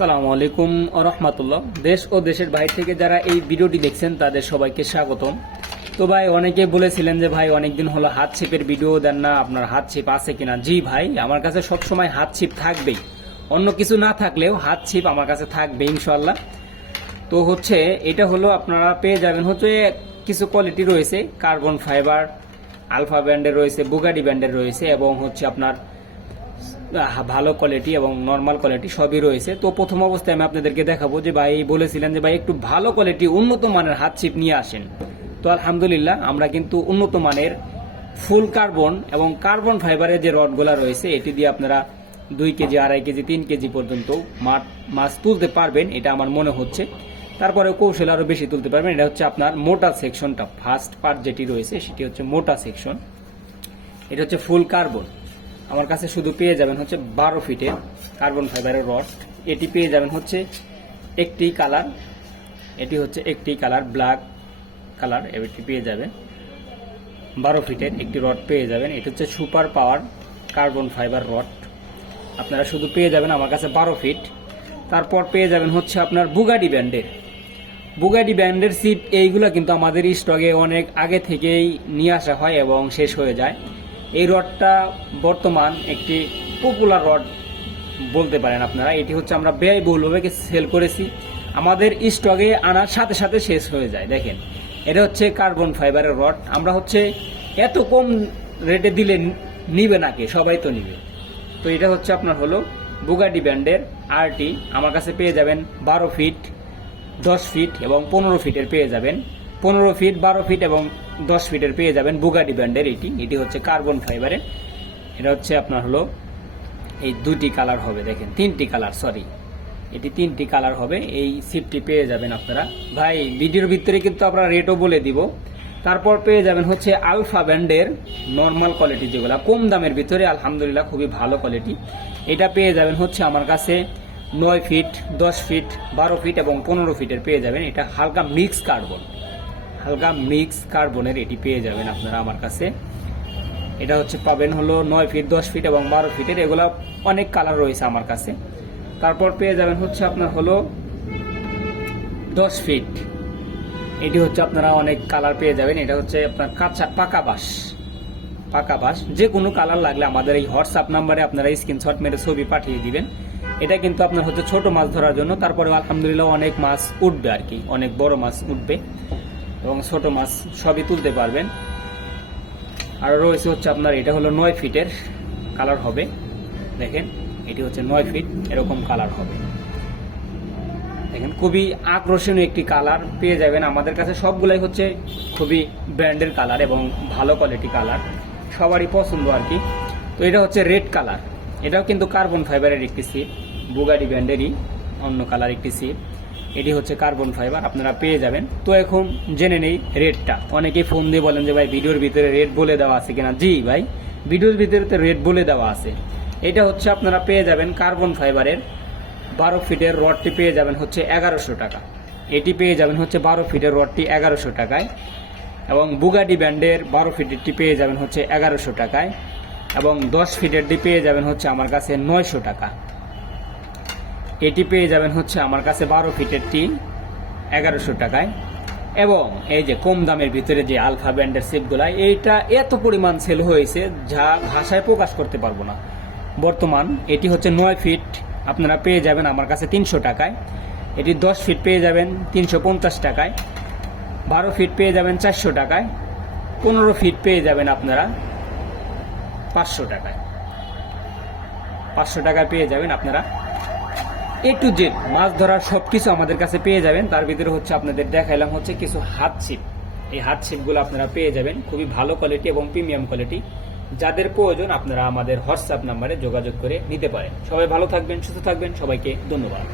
সালামু আলাইকুম রহমতুল্লাহ। দেশ ও দেশের বাইরে থেকে যারা এই ভিডিওটি দেখছেন, তাদের সবাইকে স্বাগতম। তো ভাই, অনেকে বলেছিলেন যে ভাই, অনেকদিন হলো হাত ছিপের ভিডিও দেন না, আপনার হাত ছিপ আছে কিনা? জি ভাই, আমার কাছে সবসময় হাত ছিপ থাকবেই। অন্য কিছু না থাকলেও হাত ছিপ আমার কাছে থাকবে ইনশাল্লাহ তো হচ্ছে, এটা হলো আপনারা পেয়ে যাবেন হচ্ছে কিছু কোয়ালিটি রয়েছে কার্বন ফাইবার আলফা ব্যান্ডের রয়েছে বুগাডি ব্যান্ডের রয়েছে, এবং হচ্ছে আপনার ভালো কোয়ালিটি এবং নর্মাল কোয়ালিটি সবই রয়েছে। তো প্রথম অবস্থায় আমি আপনাদেরকে দেখাবো যে ভাই বলেছিলেন যে ভাই একটু ভালো কোয়ালিটি উন্নত মানের হাত ছিপ নিয়ে আসেন। তো আলহামদুলিল্লাহ আমরা কিন্তু উন্নত মানের ফুল কার্বন এবং কার্বন ফাইবারের যে রডগুলা রয়েছে, এটি দিয়ে আপনারা দুই কেজি, আড়াই কেজি, তিন কেজি পর্যন্ত মাছ তুলতে পারবেন, এটা আমার মনে হচ্ছে। তারপরে কৌশল আরও বেশি তুলতে পারবেন, এটা হচ্ছে আপনার মোটা সেকশনটা ফার্স্ট পার্ট যেটি রয়েছে, সেটি হচ্ছে মোটা সেকশন এটা হচ্ছে ফুল কার্বন আমার কাছে শুধু পেয়ে যাবেন হচ্ছে বারো ফিটের কার্বন ফাইবারের রড এটি পেয়ে যাবেন হচ্ছে একটি কালার এটি হচ্ছে একটি কালার ব্ল্যাক কালার এটি পেয়ে যাবেন। বারো ফিটের একটি রড পেয়ে যাবেন। এটি হচ্ছে super power carbon fibre rod আপনারা শুধু পেয়ে যাবেন আমার কাছে বারো ফিট তারপর পেয়ে যাবেন হচ্ছে আপনার বুগাডি ব্যান্ডের বুগাডি ব্যান্ডের সিট এইগুলো কিন্তু আমাদের স্টকে অনেক আগে থেকেই নিয়ে আসা হয় এবং শেষ হয়ে যায়। এই রডটা বর্তমান একটি পপুলার রড বলতে পারেন আপনারা। এটি হচ্ছে আমরা ব্যয়বহুলভাবে সেল করেছি। আমাদের স্টকে আনার সাথে সাথে শেষ হয়ে যায়, দেখেন। এটা হচ্ছে কার্বন ফাইবারের রড আমরা হচ্ছে এত কম রেটে দিলে নিবে নাকি? সবাই তো নিবে। তো এটা হচ্ছে আপনার হলো বুগাডি ব্যান্ডের আরটি আমার কাছে পেয়ে যাবেন বারো ফিট দশ ফিট এবং পনেরো ফিটের পেয়ে যাবেন। পনেরো ফিট বারো ফিট এবং দশ ফিটের পেয়ে যাবেন বুগাডি ব্যান্ডের এটি। এটি হচ্ছে কার্বন ফাইবারের এটা হচ্ছে আপনার হলো এই দুটি কালার হবে, দেখেন, তিনটি কালার সরি এটি তিনটি কালার হবে, এই সিপটি পেয়ে যাবেন আপনারা। ভাই ভিডিওর ভিতরে কিন্তু আমরা রেটও বলে দিব। তারপর পেয়ে যাবেন হচ্ছে আলফা ব্যান্ডের নর্মাল কোয়ালিটি যেগুলো। কম দামের ভিতরে আলহামদুলিল্লাহ খুবই ভালো কোয়ালিটি এটা পেয়ে যাবেন হচ্ছে আমার কাছে নয় ফিট দশ ফিট বারো ফিট এবং পনেরো ফিটের পেয়ে যাবেন। এটা হালকা মিক্স কার্বন হালকা মিক্স কার্বনের এটি পেয়ে যাবেন আপনারা আমার কাছে। এটা হচ্ছে পাবেন হলো নয় ফিট দশ ফিট এবং বারো ফিটের এগুলো অনেক কালার রয়েছে আমার কাছে। তারপর পেয়ে যাবেন হচ্ছে আপনার হলো দশ ফিট এটি হচ্ছে আপনারা অনেক কালার পেয়ে যাবেন। এটা হচ্ছে আপনার কাঁচা পাকা বাঁশ পাকা বাঁশ যে কোনো কালার লাগলে আমাদের এই হোয়াটসঅ্যাপ নাম্বারে আপনারা স্ক্রিনশট মেরে ছবি পাঠিয়ে দিবেন। এটা কিন্তু আপনার হচ্ছে ছোট মাছ ধরার জন্য। তারপরে আলহামদুলিল্লাহ অনেক মাছ উঠবে আর কি। অনেক বড় মাছ উঠবে। এবং ছোট মাছ সবই তুলতে পারবেন। আর রয়েছে হচ্ছে আপনার, এটা হলো নয় ফিটের কালার হবে। দেখেন, এটি হচ্ছে নয় ফিট, এরকম কালার হবে। দেখেন, খুবই আকর্ষণীয় একটি কালার পেয়ে যাবেন। আমাদের কাছে সবগুলাই হচ্ছে খুবই ব্র্যান্ডের কালার এবং ভালো কোয়ালিটি কালার, সবারই পছন্দ আর কি। তো এটা হচ্ছে রেড কালার। এটাও কিন্তু কার্বন ফাইবারের একটি সিট বুগাডি ব্র্যান্ডেরই অন্য কালার একটি সিট এটি হচ্ছে কার্বন ফাইবার আপনারা পেয়ে যাবেন। তো এখন জেনে নেই রেটটা অনেকেই ফোন দিয়ে বলেন যে, ভাই, ভিডিওর ভিতরে রেট বলে দেওয়া আছে কিনা? জি, ভাই, ভিডিওর ভিতরে তো রেট বলে দেওয়া আছে। এটা হচ্ছে আপনারা পেয়ে যাবেন কার্বন ফাইবারের বারো ফিটের রডটি পেয়ে যাবেন হচ্ছে এগারোশো টাকা। এটি পেয়ে যাবেন হচ্ছে বারো ফিটের রডটি এগারোশো টাকায় এবং বুগাডি ব্যান্ডের বারো ফিটেরটি পেয়ে যাবেন হচ্ছে এগারোশো টাকায় এবং দশ ফিটেরটি পেয়ে যাবেন হচ্ছে আমার কাছে নয়শো টাকা। এটি পেয়ে যাবেন হচ্ছে আমার কাছে বারো ফিটেরটি এগারোশো টাকায়। এবং এই যে কম দামের ভিতরে যে আলফা ব্যান্ডের সিপগুলা এইটা এত পরিমাণ সেল হয়েছে যা ভাষায় প্রকাশ করতে পারব না। বর্তমান এটি হচ্ছে নয় ফিট, আপনারা পেয়ে যাবেন আমার কাছে তিনশো টাকায়। এটি দশ ফিট পেয়ে যাবেন তিনশো পঞ্চাশ টাকায়। বারো ফিট পেয়ে যাবেন চারশো টাকায়। পনেরো ফিট পেয়ে যাবেন আপনারা পাঁচশো টাকায়। পাঁচশো টাকায় পেয়ে যাবেন আপনারা এ টু জেড মাছ ধরার সব কিছু আমাদের কাছে পেয়ে যাবেন। তার ভিতরে হচ্ছে আপনাদের দেখাইলাম হচ্ছে কিছু হাত ছিপ। এই হাত ছিপগুলো আপনারা পেয়ে যাবেন। খুবই ভালো কোয়ালিটি এবং প্রিমিয়াম কোয়ালিটি যাদের প্রয়োজন আপনারা আমাদের হোয়াটসঅ্যাপ নাম্বারে যোগাযোগ করে নিতে পারেন। সবাই ভালো থাকবেন, সুস্থ থাকবেন। সবাইকে ধন্যবাদ।